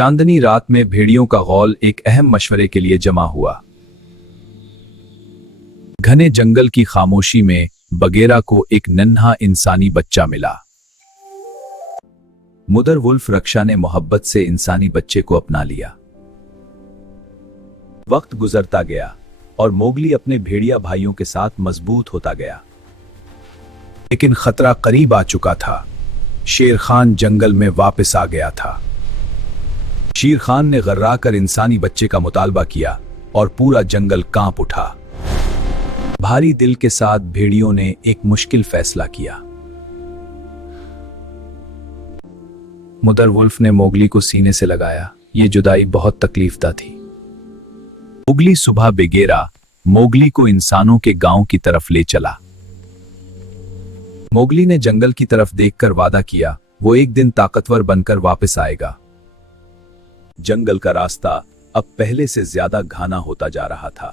चांदनी रात में भेड़ियों का गौल एक अहम मशवरे के लिए जमा हुआ। घने जंगल की खामोशी में बगेरा को एक नन्हा इंसानी बच्चा मिला। मुदर वुल्फ रक्षा ने मोहब्बत से इंसानी बच्चे को अपना लिया। वक्त गुजरता गया और मोगली अपने भेड़िया भाइयों के साथ मजबूत होता गया। लेकिन खतरा करीब आ चुका था। शेर खान जंगल में वापस आ गया था। शेर खान ने गर्रा कर इंसानी बच्चे का मुतालबा किया और पूरा जंगल कांप उठा। भारी दिल के साथ भेड़ियों ने एक मुश्किल फैसला किया। मुदर वुल्फ ने मोगली को सीने से लगाया। यह जुदाई बहुत तकलीफदा थी। मोगली सुबह बगेरा मोगली को इंसानों के गांव की तरफ ले चला। मोगली ने जंगल की तरफ देखकर वादा किया, वो एक दिन ताकतवर बनकर वापस आएगा। जंगल का रास्ता अब पहले से ज्यादा घना होता जा रहा था।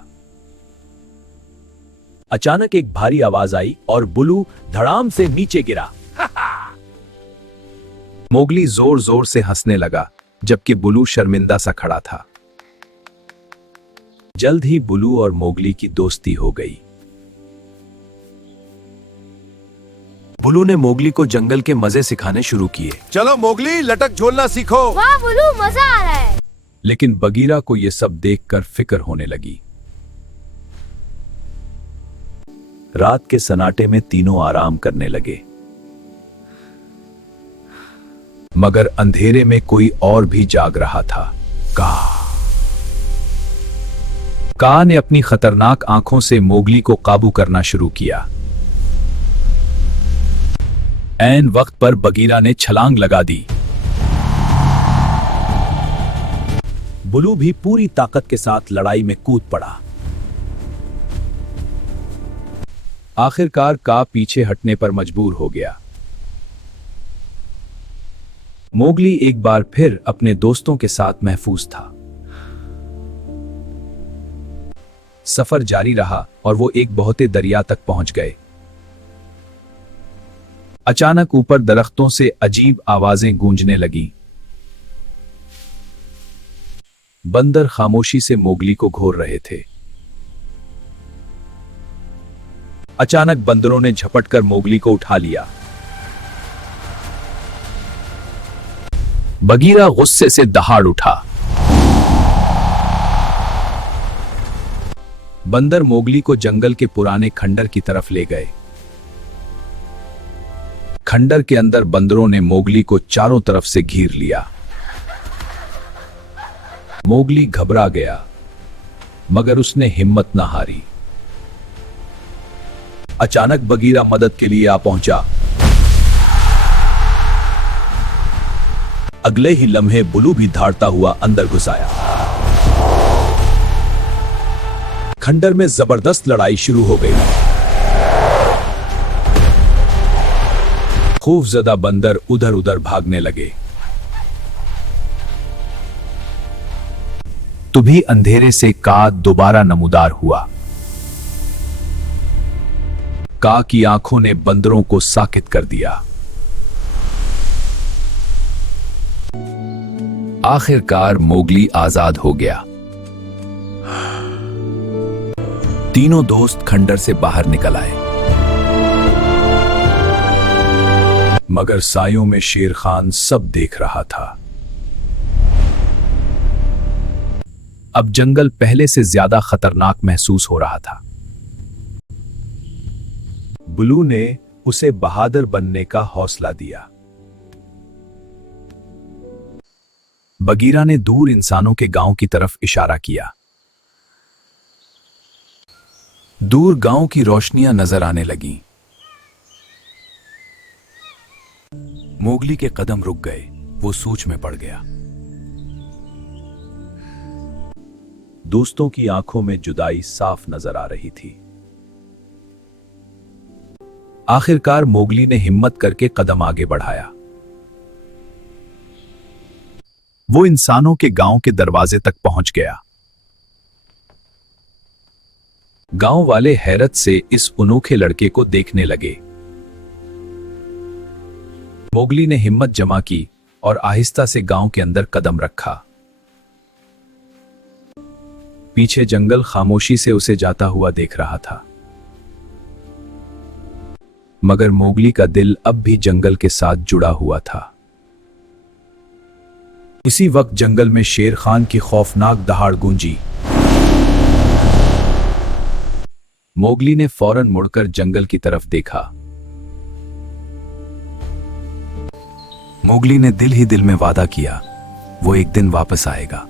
अचानक एक भारी आवाज आई और बुलू धड़ाम से नीचे गिरा। मोगली जोर जोर से हंसने लगा, जबकि बुलू शर्मिंदा सा खड़ा था। जल्द ही बुलू और मोगली की दोस्ती हो गई। बुलू ने मोगली को जंगल के मजे सिखाने शुरू किए। चलो मोगली, लटक झोलना सीखो। वाह बुलू, मजा आ रहा है। लेकिन बगीरा को यह सब देखकर फिक्र होने लगी। रात के सन्नाटे में तीनों आराम करने लगे, मगर अंधेरे में कोई और भी जाग रहा था। का ने अपनी खतरनाक आंखों से मोगली को काबू करना शुरू किया। ऐन वक्त पर बगीरा ने छलांग लगा दी। बुलू भी पूरी ताकत के साथ लड़ाई में कूद पड़ा। आखिरकार का पीछे हटने पर मजबूर हो गया। मोगली एक बार फिर अपने दोस्तों के साथ महफूज था। सफर जारी रहा और वो एक बहते दरिया तक पहुंच गए। अचानक ऊपर दरख्तों से अजीब आवाजें गूंजने लगीं। बंदर खामोशी से मोगली को घोर रहे थे। अचानक बंदरों ने झपटकर मोगली को उठा लिया। बगीरा गुस्से से दहाड़ उठा। बंदर मोगली को जंगल के पुराने खंडर की तरफ ले गए। खंडर के अंदर बंदरों ने मोगली को चारों तरफ से घेर लिया। मोगली घबरा गया, मगर उसने हिम्मत न हारी। अचानक बगीरा मदद के लिए आ पहुंचा। अगले ही लम्हे बुलू भी धाड़ता हुआ अंदर घुस आया। खंडर में जबरदस्त लड़ाई शुरू हो गई। खौफजदा बंदर उधर उधर भागने लगे। तभी अंधेरे से का दोबारा नमूदार हुआ। का की आंखों ने बंदरों को साकित कर दिया। आखिरकार मोगली आजाद हो गया। तीनों दोस्त खंडर से बाहर निकल आए, मगर सायों में शेर खान सब देख रहा था। अब जंगल पहले से ज्यादा खतरनाक महसूस हो रहा था। बुलू ने उसे बहादुर बनने का हौसला दिया। बगीरा ने दूर इंसानों के गांव की तरफ इशारा किया। दूर गांव की रोशनियां नजर आने लगीं। मोगली के कदम रुक गए। वो सोच में पड़ गया। दोस्तों की आंखों में जुदाई साफ नजर आ रही थी। आखिरकार मोगली ने हिम्मत करके कदम आगे बढ़ाया। वो इंसानों के गांव के दरवाजे तक पहुंच गया। गांव वाले हैरत से इस अनोखे लड़के को देखने लगे। मोगली ने हिम्मत जमा की और आहिस्ता से गांव के अंदर कदम रखा। पीछे जंगल खामोशी से उसे जाता हुआ देख रहा था, मगर मोगली का दिल अब भी जंगल के साथ जुड़ा हुआ था। इसी वक्त जंगल में शेर खान की खौफनाक दहाड़ गूंजी। मोगली ने फौरन मुड़कर जंगल की तरफ देखा। मोगली ने दिल ही दिल में वादा किया, वो एक दिन वापस आएगा।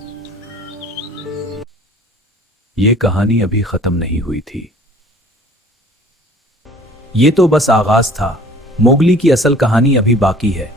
ये कहानी अभी खत्म नहीं हुई थी। ये तो बस आगाज था। मोगली की असल कहानी अभी बाकी है।